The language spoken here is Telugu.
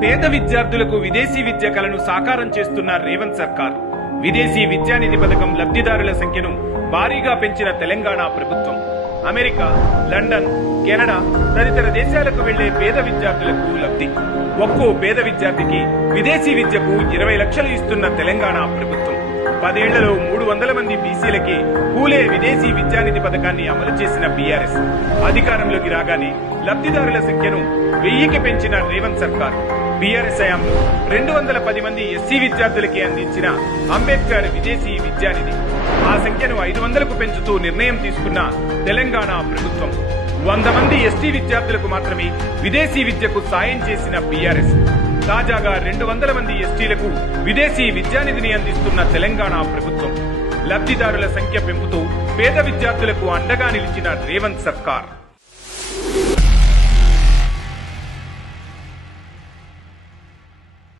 పేద విద్యార్థులకు విదేశీ విద్య కలను సాకారం చేస్తున్న రేవంత్ సర్కార్. విదేశీ విద్యానిధి పథకం లబ్ధిదారుల సంఖ్యను భారీగా పెంచిన తెలంగాణ ప్రభుత్వం. అమెరికా లండన్ కెనడా తదితర దేశాలకు వెళ్ళే పేద విద్యార్థులకు లబ్ధి. ఒక్కో పేద విద్యార్థికి విదేశీ విద్యకు ఇరవై లక్షలు ఇస్తున్న తెలంగాణ ప్రభుత్వం. పదేళ్ళలో మూడు వందల మంది బీసీలకి పూలే విదేశీ విద్యానిధి పథకాన్ని అమలు చేసిన బీఆర్ఎస్. అధికారంలోకి రాగానే లబ్ధిదారుల సంఖ్యను వెయ్యికి పెంచిన రేవంత్ సర్కార్. బీఆర్ఎస్ రెండు వందల పది మంది ఎస్సీ విద్యార్థులకి అందించిన అంబేద్కర్ విదేశీ విద్యానిధి ఆ సంఖ్యను ఐదు వందలకు పెంచుతూ నిర్ణయం తీసుకున్న తెలంగాణ ప్రభుత్వం. వంద మంది ఎస్టీ విద్యార్థులకు మాత్రమే విదేశీ విద్యకు సాయం చేసిన బీఆర్ఎస్ తాజాగా రెండు వందల మంది ఎస్టీలకు విదేశీ విద్యానిధిని అందిస్తున్న తెలంగాణ ప్రభుత్వం. లబ్ధిదారుల సంఖ్య పెంపుతూ పేద విద్యార్థులకు అండగా నిలిచిన రేవంత్ సర్కార్.